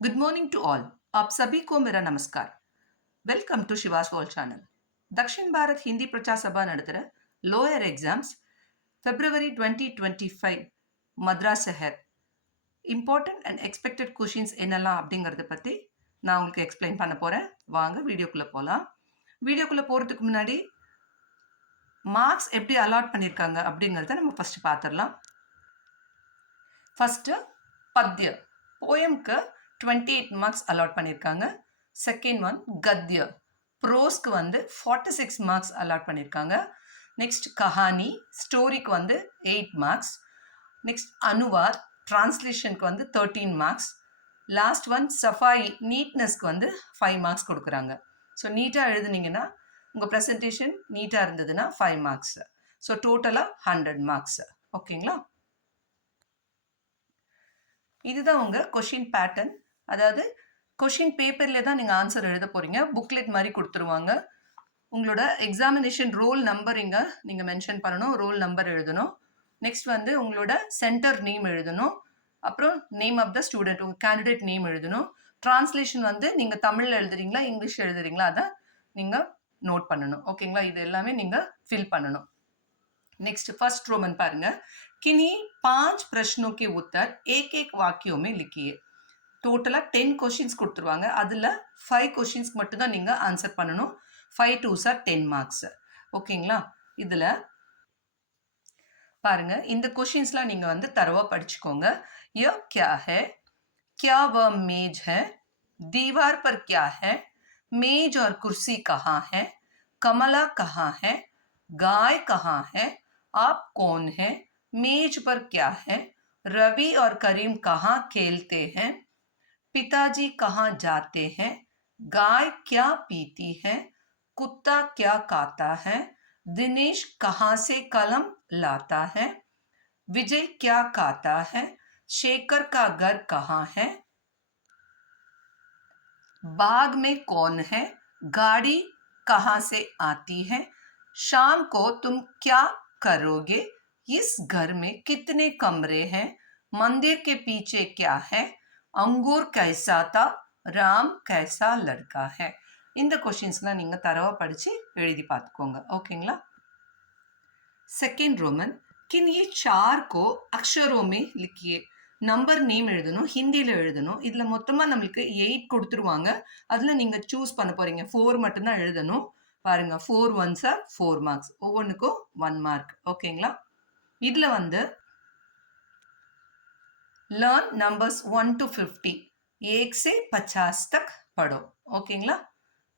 Good morning to all. आप सभी को मेरा नमस्कार। Welcome to Shiva's world channel. Dakshin Bharat Hindi Prachar Sabha नडुत्तर लोअर एग्जाम्स February 2025 மദ്രാസ് ஹெர் இம்பார்ட்டன்ட் அண்ட் எக்ஸ்பெக்டட் கொஷின்ஸ் என்னெல்லாம் அப்படிங்கிறத பற்றி நான் உங்களுக்கு எக்ஸ்பிளைன் பண்ண போகிறேன். வாங்க வீடியோக்குள்ளே போகலாம். வீடியோக்குள்ளே போகிறதுக்கு முன்னாடி மார்க்ஸ் எப்படி அலாட் பண்ணியிருக்காங்க அப்படிங்கிறத நம்ம ஃபஸ்ட்டு பார்த்துடலாம். ஃபஸ்ட்டு பத்ய போயம்க்கு 28 மார்க்ஸ் அலாட் பண்ணியிருக்காங்க. செகண்ட் ஒன் கத்ய ப்ரோஸ்க்கு 46 மார்க்ஸ் அலாட் பண்ணியிருக்காங்க. நெக்ஸ்ட் கஹானி ஸ்டோரிக்கு 8 மார்க்ஸ். நெக்ஸ்ட் அனுவாத் டிரான்ஸ்லேஷனுக்கு 13 மார்க்ஸ். லாஸ்ட் ஒன் சஃபாயி நீட்னஸ்க்கு 5 மார்க்ஸ் கொடுக்குறாங்க. ஸோ நீட்டாக எழுதுனீங்கன்னா உங்கள் ப்ரெசன்டேஷன் நீட்டாக இருந்ததுன்னா 5 மார்க்ஸ். ஸோ டோட்டலாக 100 மார்க்ஸ். ஓகேங்களா? இதுதான் உங்கள் கொஷின் பேட்டர்ன். அதாவது கொஷின் பேப்பர்லேயே தான் நீங்கள் ஆன்சர் எழுத போகிறீங்க. புக்லெட் மாதிரி கொடுத்துருவாங்க. உங்களோட எக்ஸாமினேஷன் ரோல் நம்பர் இங்கே நீங்கள் மென்ஷன் பண்ணணும். ரோல் நம்பர் எழுதணும். நெக்ஸ்ட் உங்களோட சென்டர் நேம் எழுதணும். அப்புறம் நேம் ஆஃப் த ஸ்டூடெண்ட், உங்கள் கேண்டிடேட் நேம் எழுதணும். டிரான்ஸ்லேஷன் நீங்கள் தமிழில் எழுதுறீங்களா இங்கிலீஷ் எழுதுறீங்களா அதை நீங்கள் நோட் பண்ணணும். ஓகேங்களா? இது எல்லாமே நீங்கள் ஃபில் பண்ணணும். नेक्स्ट फर्स्ट रोमन पाருங்க. किन्हीं 5 प्रश्नों के उत्तर एक एक वाक्यों में लिखिए. டோட்டலா 10 क्वेश्चंस கொடுத்துருவாங்க. அதுல 5 क्वेश्चंस மட்டும் தான் நீங்க ஆன்சர் பண்ணனும். 5 2s are 10 மார்க்ஸ். ஓகேங்களா? இதுல பாருங்க, இந்த क्वेश्चंसலாம் நீங்க தரவா படிச்சுக்கோங்க. ये क्या है? क्या वह मेज है? दीवार पर क्या है? मेज और कुर्सी कहाँ है? कमला कहाँ है? गाय कहाँ है? आप कौन है? मेज पर क्या है? रवि और करीम कहाँ खेलते हैं? पिताजी कहाँ जाते हैं? गाय क्या पीती है? कुत्ता क्या खाता है? दिनेश कहाँ से कलम लाता है? विजय क्या खाता है? शेखर का घर कहाँ है? बाग में कौन है? गाड़ी कहाँ से आती है? शाम को तुम क्या करोगे? इस घर में कितने कमरे हैं? मंदिर के पीछे क्या है? अंगूर कैसा था? राम कैसा लड़का है? இந்த क्वेश्चंसலாம் நீங்க தரவா படிச்சு எழுதி பார்த்துக்கோங்க. ஓகேங்களா? செகண்ட் रोमन किन ये 4 को अक्षरों में लिखिए. நம்பர் நேம் எழுதணும், ஹிந்தியில் எழுதணும். இதில் மொத்தமாக நம்மளுக்கு 8 கொடுத்துருவாங்க. அதில் நீங்கள் சூஸ் பண்ண போகிறீங்க. 4 மட்டும்தான் எழுதணும். பாருங்க, 4 1s are 4 மார்க்ஸ். ஒவ்வொன்றுக்கும் 1 மார்க். ஓகேங்களா? இதில் learn numbers 1 to 50. 1 से 50 तक पढ़ो. ஓகேங்களா?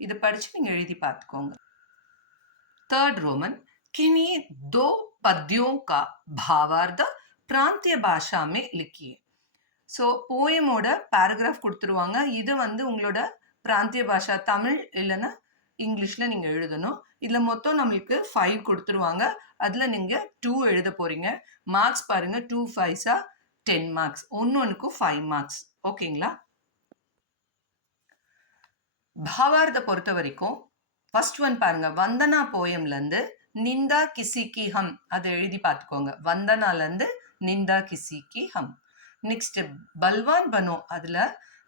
இதை படித்து நீங்கள் எழுதி பார்த்துக்கோங்க. थर्ड रोमन किन्हीं 2 पद्यों का भावार्थ प्रांतीय भाषा में लिखिए. ஸோ போயமோட பேராகிராஃப் கொடுத்துருவாங்க. இது உங்களோட பிராந்திய பாஷா தமிழ் இல்லைன்னா இங்கிலீஷில் நீங்கள் எழுதணும். இதில் மொத்தம் நம்மளுக்கு 5 கொடுத்துருவாங்க. அதில் நீங்கள் 2 எழுத போகிறீங்க. மார்க்ஸ் பாருங்கள், 2 5s are 10 மார்க்ஸ். ஒன்றுக்கும் 5 மார்க்ஸ். ஓகேங்களா? பாவார்த்தை பொறுத்த வரைக்கும் ஃபர்ஸ்ட் ஒன் பாருங்க, வந்தனா போயம்லேருந்து நிந்தா கிசி கி ஹம் அதை எழுதி பார்த்துக்கோங்க. வந்தனாலேருந்து நிந்தா கிசி கி ஹம். நெக்ஸ்ட் பல்வான் பனோ, அதில்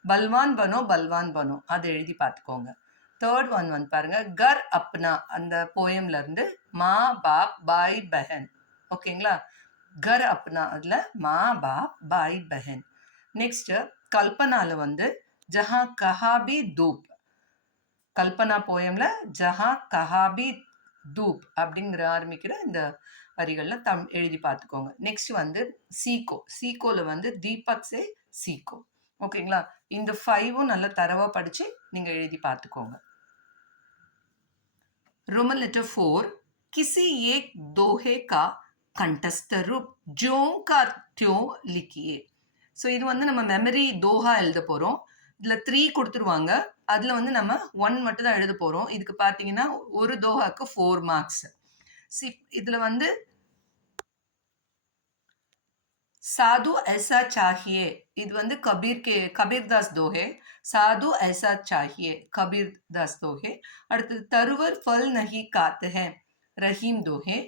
பல்வான் பனோ பல்வான் பனோ அதை எழுதி பார்த்துக்கோங்க. தேர்ட் ஒன் பாருங்க, கர் அப்னா அந்த போயம்ல இருந்து மா பாப் பாய் பஹன். ஓகேங்களா? கர் அப்னா அதில் மா பாப் பாய் பஹன். நெக்ஸ்ட் கல்பனால ஜஹா கஹாபி தூப். கல்பனா போயம்ல ஜஹா கஹாபி தூப் அப்படிங்கிற ஆரம்பிக்கிற இந்த வரிகளில் எழுதி பார்த்துக்கோங்க. நெக்ஸ்ட் சீகோ. சீகோல தீபக் சே சீகோ. ஓகேங்களா? இந்த 5ம் நல்ல தரவா படிச்சு நீங்க எழுதி பார்த்துக்கோங்க. रोमन लेटर 4 किसी एक दोहे का कंठस्थ रूप ज्यों का त्यों लिखिए. ஸோ இது நம்ம மெமரி தோஹா எழுத போகிறோம். இதில் 3 கொடுத்துருவாங்க. அதில் நம்ம 1 மட்டும் தான் எழுத போகிறோம். இதுக்கு பார்த்தீங்கன்னா ஒரு தோஹாக்கு 4 மார்க்ஸ். இதில் साधु ऐसा चाहिए இது கபீர்தாஸ் தோஹே. साधु ऐसा चाहिए கபீர்தாஸ் தோஹே. அடுத்து தருவர் फल नहीं खाते हैं ரஹீம் தோஹே.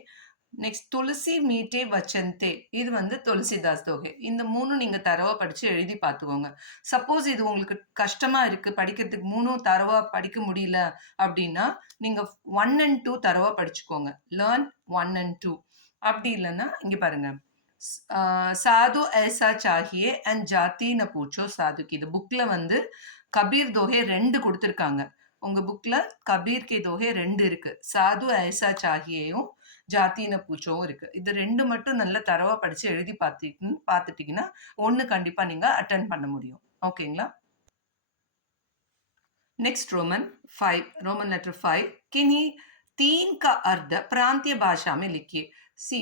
நெக்ஸ்ட் துளசி மீட்டே வச்சந்தே, இது வந்து துளசிதாஸ் தோகை. இந்த 3ம் நீங்க தரோவா படிச்சு எழுதி பார்த்துக்கோங்க. சப்போஸ் இது உங்களுக்கு கஷ்டமா இருக்கு, படிக்கிறதுக்கு 3ம் தரோவா படிக்க முடியல அப்படின்னா, நீங்க 1 அண்ட் 2 தரோவா படிச்சுக்கோங்க. Learn 1 and 2. அப்படி இல்லன்னா, இங்க பாருங்க. சாது ஐசா சாஹியே அண்ட் ஜாதி ந பூச்சோ சாது கி. இது புக்ல வந்து கபீர் தோஹே 2 குடுத்துருக்காங்க. உங்க புக்ல கபீர் கே தோஹே 2 இருக்கு. சாது ஐசா சாஹியேயும் ஜாத்தின பூச்சோவும் இருக்கு. இது 2 மட்டும் நல்லா தரவா படிச்சு எழுதி பார்த்துட்டீங்கன்னா 1 கண்டிப்பா நீங்க அட்டெண்ட் பண்ண முடியும். ஓகேங்களா? नेक्स्ट रोमन 5 रोमन लेटर 5 किन्हीं 3 का अर्थ प्रांतीय भाषा में लिखिए. सी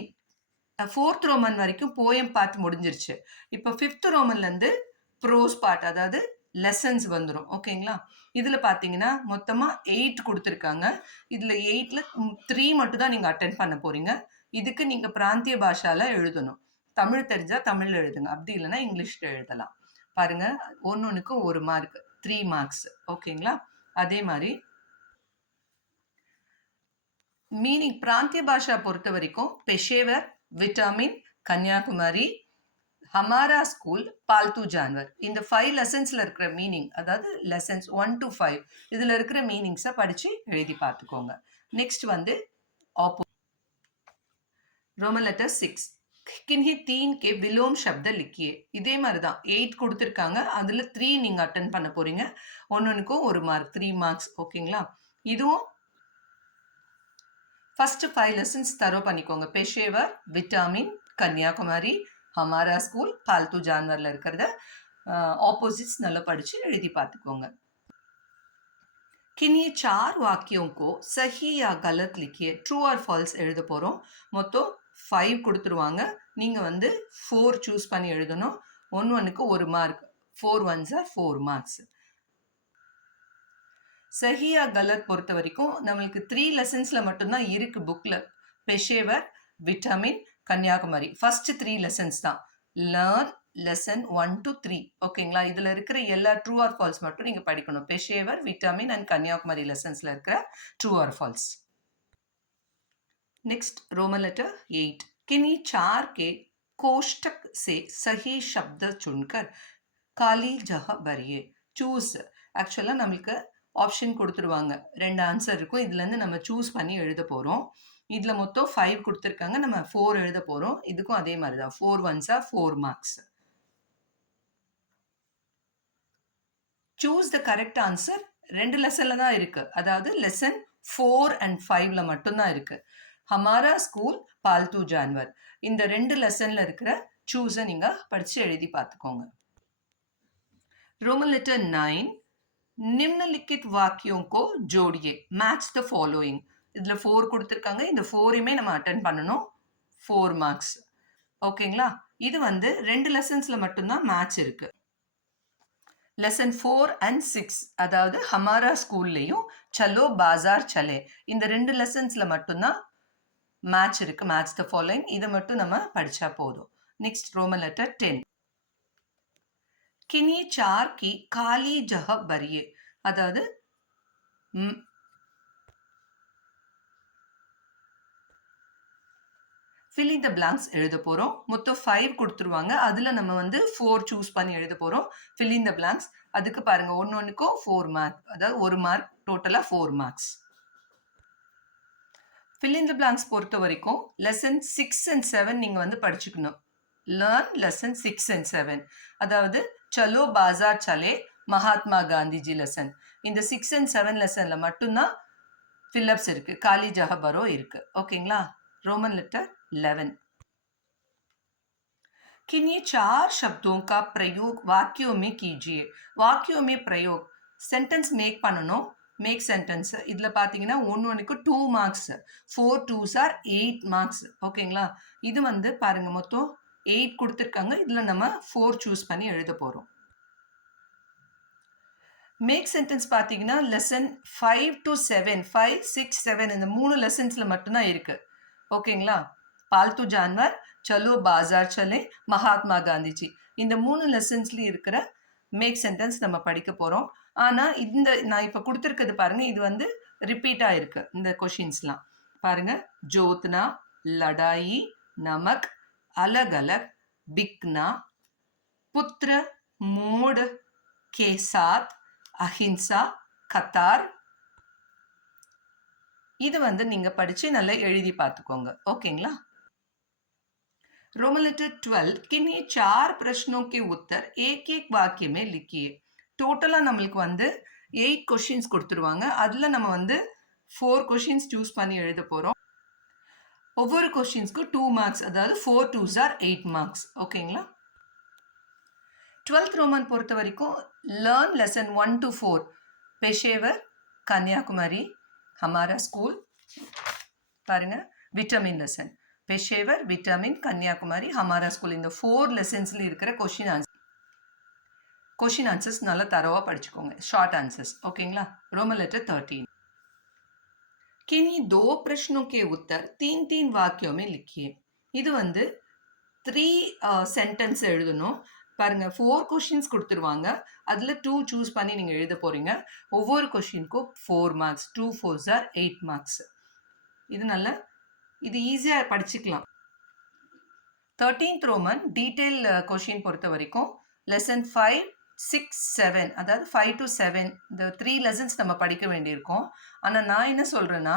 4th ரோமன் வரைக்கும் போயம் பார்ட் முடிஞ்சிருச்சு. இப்போ 5th ரோமன்ல இருந்து ப்ரோஸ் பார்ட், அதாவது லெசன்ஸ் வந்துடும். ஓகேங்களா? இதுல பாத்தீங்கன்னா மொத்தமா 8 கொடுத்துருக்காங்க. இதுல 8ல 3 மட்டும் தான் நீங்க அட்டென்ட் பண்ண போறீங்க. இதுக்கு நீங்க பிராந்திய பாஷால எழுதணும். தமிழ் தெரிஞ்சா தமிழ்ல எழுதுங்க, அப்படி இல்லைன்னா இங்கிலீஷ்ல எழுதலாம். பாருங்க, ஒன்னொன்னுக்கு 1 மார்க், 3 மார்க்ஸ். ஓகேங்களா? அதே மாதிரி மீனிங் பிராந்திய பாஷா பொறுத்த வரைக்கும் பெஷேவர், விட்டாமின், கன்னியாகுமரி, ஹமாரா ஸ்கூல், பால்து ஜான்வர், இந்த 5 லெசன்ஸ்ல இருக்கிற மீனிங், அதாவது லெசன்ஸ் 1 to 5 இதுல இருக்கிற மீனிங்ஸை படிச்சு எழுதி பார்த்துக்கோங்க. நெக்ஸ்ட் வந்து रोमन लेटर 6 किन्हीं 3 के विलोम शब्द लिखिए. இதே மாதிரி தான் 8 கொடுத்துருக்காங்க. அதுல 3 நீங்க அட்டென்ட் பண்ண போறீங்க. ஒன்னொன்னுக்கும் 1 மார்க், 3 மார்க்ஸ். ஓகேங்களா? இதுவும் ஃபர்ஸ்ட் 5 லெசன்ஸ் தரோ பண்ணிக்கோங்க. பெஷேவர், விட்டாமின், கன்னியாகுமரி, हमारा स्कूल, पालतू जानवरல இருக்கிறத ஆப்போசிட்ஸ் நல்லா படிச்சு எழுதி பார்த்துக்கோங்க. किन्हीं 4 वाक्यों को सही या गलत लिखिए. ट्रू और फॉल्स எழுத போறோம். மொத்தம் 5 கொடுத்துருவாங்க. நீங்க வந்து 4 சூஸ் பண்ணி எழுதணும். ஒன்னொன்னுக்கு 1 மார்க். 4 ones are 4 marks. சஹியா கலத் பொறுத்த வரைக்கும் நம்மளுக்கு 3 லெசன்ஸ்ல மட்டும்தான் இருக்கு புக்ல. பெஷேவர், விட்டமின், கன்னியாகுமரி, ஃபர்ஸ்ட் 3 லெசன்ஸ் தான். Learn lesson 1 to 3. ஓகேங்களா? இதுல இருக்கிற எல்லா ட்ரூ ஆர் ஃபால்ஸ் மட்டும் நீங்க படிக்கணும். பெஷேவர், விட்டமின் அண்ட் கன்னியாகுமரி லெசன்ஸ்ல இருக்கிற true or false. Next Roman letter 8 किन्हीं 4 के कोष्टक से सही शब्द चुनकर खाली जगह भरिए. चूஸ். ஆக்சுவலா நம்மளுக்கு ஆப்ஷன் கொடுத்துருவாங்க. 2 ஆன்சர் இருக்கும். இதுல இருந்து நம்ம சூஸ் பண்ணி எழுத போறோம். இதுல மொத்தம் 5 கொடுத்துருக்காங்க. நம்ம 4 எழுத போறோம். இதுக்கும் அதே மாதிரி தான். 4 ones are 4 marks. Choose the correct answer 2 லெசன்ல தான் இருக்கு. அதாவது லெசன் 4 and 5ல மட்டும்தான் இருக்கு. हमारा स्कूल, पालतू जानवर, இந்த 2 லெசன்ல இருக்கிற சூஸை நீங்க படிச்சு எழுதி பார்த்துக்கோங்க. रोमन लेटर 9 निम्नलिखित वाक्यों को जोड़िए. Match the following. இதுல 4 கொடுத்துருக்காங்க. இந்த 4யுமே நம்ம அட்டென்ட் பண்ணணும். 4 மார்க்ஸ். ஓகேங்களா? இது வந்து 2 லெசன்ஸ்ல மட்டும்தான் மேட்ச் இருக்கு. லெசன் 4 and 6, அதாவது ஹமாரா ஸ்கூல்லையும் சலோ பாசார் சலே, இந்த 2 லெசன்ஸ்ல மட்டும்தான் மேட்ச் இருக்கு. Match the following. இதை மட்டும் நம்ம படிச்சா போதும். நெக்ஸ்ட் ரோமன் லெட்டர் 10 किन्हीं 4 की खाली जगह भरिए. அதாவது fill in the blanks எழுத போறோம். மொத்தம் 5 கொடுத்துருவாங்க. அதுல நம்ம வந்து 4 சூஸ் பண்ணி எழுத போறோம். fill in the blanks. அதுக்கு பாருங்க, ஒன்னொன்னுக்கும் 4 மார்க், அதாவது 1 மார்க், டோட்டலா 4 marks. fill in the blanks பொறுத்த வரைக்கும் லெசன் 6 and 7 நீங்க வந்து படிச்சுக்கணும். லேர்ன் லெசன் 6 and 7, அதாவது சலோ பாசார் சலே, மகாத்மா காந்திஜி லெசன். இந்த 6 and 7 லெசன்ல மட்டும்தான் ஃபில்லப்ஸ் இருக்கு. காலி ஜஹ பரோ இருக்கு. ஓகேங்களா? रोमन लेटर 11 किन्हीं 4 शब्दों का प्रयोग वाक्यों में कीजिए. वाक्यों में प्रयोग सेंटेंस मेक பண்ணணும். Make sentence. இதில் பார்த்தீங்கன்னா ஒன்னொன்னுக்கு 2 மார்க்ஸ். 4 2s are 8 marks. ஓகேங்களா? இது வந்து பாருங்க, மொத்தம் 8 கொடுத்துருக்காங்க. இதில் நம்ம 4 சூஸ் பண்ணி எழுத போகிறோம். மேக் சென்டென்ஸ் பார்த்தீங்கன்னா லெசன் 5 to 7, 5 6 7 இந்த 3 லெசன்ஸில் மட்டும்தான் இருக்கு. ஓகேங்களா? பால்து ஜான்வர், சலோ பாசார் சலே, மகாத்மா காந்திஜி, இந்த 3 லெசன்ஸ்லயும் இருக்கிற மேக் சென்டென்ஸ் நம்ம படிக்க போறோம். ஆனா இந்த நான் இப்ப கொடுத்துருக்கிறது பாருங்க, இது வந்து ரிப்பீட் ஆயிருக்கு. இந்த கொஷின்ஸ்லாம் பாருங்க. ஜோத்னா, लड़ाई, नमक, अलग अलग, बिकना, पुत्र, मोड़ के साथ, अहिंसा, कतार. இது வந்து நீங்க படிச்சு நல்லா எழுதி பார்த்துக்கோங்க. ஓகேங்களா? रोमन लेटर 12 किन्हीं 4 प्रश्नों के उत्तर एक एक वाक्य में लिखिए. டோட்டலா நம்மளுக்கு வந்து 8 क्वेश्चंस கொடுத்துருவாங்க. அதுல நம்ம வந்து 4 क्वेश्चंस சூஸ் பண்ணி எழுத போறோம். ஒவ்வொரு क्वेश्चंஸ்க்கு 2 மார்க்ஸ், அதாவது 4 2s are 8 மார்க்ஸ். ஓகேங்களா? 12th ரோமன் பொறுத்த வரைக்கும் learn lesson 1 to 4 पेशेवर, कन्याकुमारी, हमारा स्कूल பாருங்க, விட்டமின் லெசன் पेशेवर, विटामिन, कन्याकुमारी, हमारा स्कूल இந்த 4 லெசன்ஸ்ல இருக்கிற क्वेश्चन आंसर्स நல்லா தரவா படிச்சுக்கோங்க. Short answers. ஓகேங்களா? रोमन लेटर 13 किन्हीं 2 प्रश्नों के उत्तर 3-3 वाक्यों में लिखिए. இது வந்து 3 சென்டென்ஸ் எழுதணும். பாருங்க, 4 क्वेश्चंस கொடுத்துருவாங்க. அதுல 2 சூஸ் பண்ணி நீங்க எழுத போறீங்க. ஒவ்வொரு क्वेश्चनக்கும் 4 மார்க்ஸ். 2 4s are 8 marks. இது ஈஸியா படிச்சுக்கலாம். 13th ரோமன் டீடைல் क्वेश्चन பொறுத்த வரைக்கும் லெசன் 5 6 7, அதாவது 5 to 7 இந்த 3 லெசன்ஸ் நம்ம படிக்க வேண்டியிருக்கும். ஆனா நான் என்ன சொல்றேன்னா,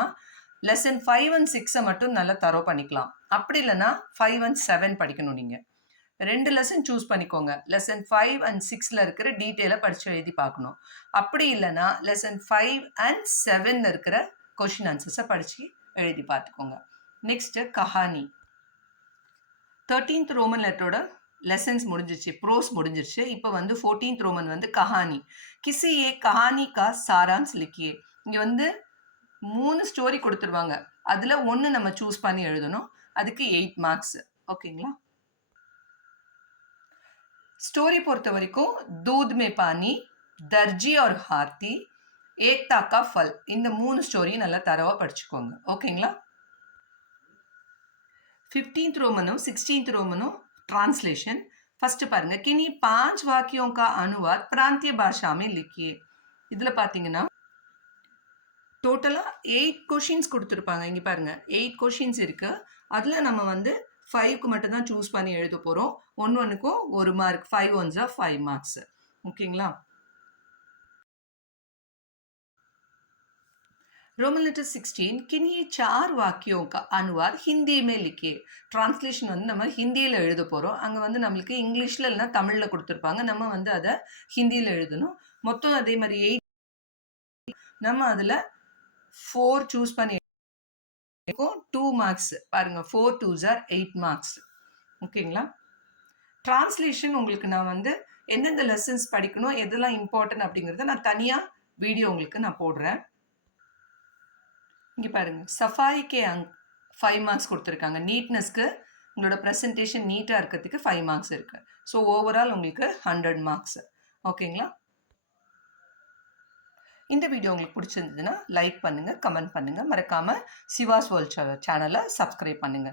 லெசன் 5 and 6 மட்டும் நல்லா தரோ பண்ணிக்கலாம். அப்படி இல்லைன்னா 5 and 7 படிக்கணும். நீங்க 2 லெசன் சூஸ் பண்ணிக்கோங்க. லெசன் 5 and 6ல இருக்கிற டீட்டெயிலை படிச்சு எழுதி பார்க்கணும். அப்படி இல்லைன்னா லெசன் 5 and 7ல இருக்கிற क्वेश्चन ஆன்சர்ஸை படிச்சு எழுதி பார்த்துக்கோங்க. Next Kahani. 13th Roman லெட்டரோட lessons முடிஞ்சிருச்சு, ப்ரோஸ் முடிஞ்சிருச்சு. இப்போ வந்து 14th ரோமன் வந்து கஹானி. கிசி ஏ கஹானி கா சாராம்ஸ் லிக்கியே. இங்க வந்து 3 ஸ்டோரி கொடுத்துருவாங்க. அதுல 1 நம்ம சூஸ் பண்ணி எழுதணும். அதுக்கு 8 மார்க்ஸ். ஓகேங்களா? ஸ்டோரி பொறுத்த வரைக்கும் दूध में पानी, दर्जी और हाथी, एकता का फल, இந்த 3 ஸ்டோரியும் நல்லா தரவா படிச்சுக்கோங்க. ஓகேங்களா? 15th रोमनों 16th रोमनों translation. फर्स्ट பாருங்க, किन्हीं 5 वाक्यों का अनुवाद प्रांतीय भाषा में लिखिए. இதுல பாத்தீங்கன்னா டோட்டலா 8 क्वेश्चंस கொடுத்திருப்பாங்க. இங்க பாருங்க 8 क्वेश्चंस இருக்கு. அதுல நம்ம வந்து 5க்கு மட்டும் தான் சூஸ் பண்ணி எழுத போறோம். ஒன்னொன்னுக்கும் 1 மார்க். 5 ones are 5 marks. ஓகேங்களா? रोमन लेटर 16 किन्हीं 4 वाक्यों का अनुवाद हिंदी में लिखिए. டிரான்ஸ்லேஷன் வந்து நம்ம ஹிந்தியில் எழுத போகிறோம். அங்கே வந்து நம்மளுக்கு இங்கிலீஷில் இல்லைனா தமிழில் கொடுத்துருப்பாங்க. நம்ம வந்து அதை ஹிந்தியில் எழுதணும். மொத்தம் அதே மாதிரி 8, நம்ம அதில் 4 சூஸ் பண்ணி 2 மார்க்ஸ். பாருங்க, 4 2s are 8 மார்க்ஸ். ஓகேங்களா? டிரான்ஸ்லேஷன் உங்களுக்கு நான் வந்து எந்தெந்த லெசன்ஸ் படிக்கணும், எதெல்லாம் இம்பார்ட்டன்ட் அப்படிங்கிறத நான் தனியாக வீடியோ உங்களுக்கு நான் போடுறேன். இங்கே பாருங்க, சஃபாய்க்கு 5 மார்க்ஸ் கொடுத்துருக்காங்க. நீட்னஸ்க்கு உங்களோட ப்ரெசன்டேஷன் நீட்டாக இருக்கிறதுக்கு 5 மார்க்ஸ் இருக்கு. ஸோ ஓவரால் உங்களுக்கு 100 மார்க்ஸ். ஓகேங்களா? இந்த வீடியோ உங்களுக்கு பிடிச்சிருந்ததுன்னா லைக் பண்ணுங்க, கமெண்ட் பண்ணுங்க. மறக்காம சிவாஸ் வேர்ல்ட் சேனலை சப்ஸ்கிரைப் பண்ணுங்க.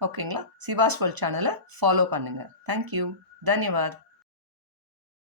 ஓகேங்களா? சிவாஸ் வேர்ல்ட் சேனலை ஃபாலோ பண்ணுங்க. தேங்க்யூ. தன்யவாத்.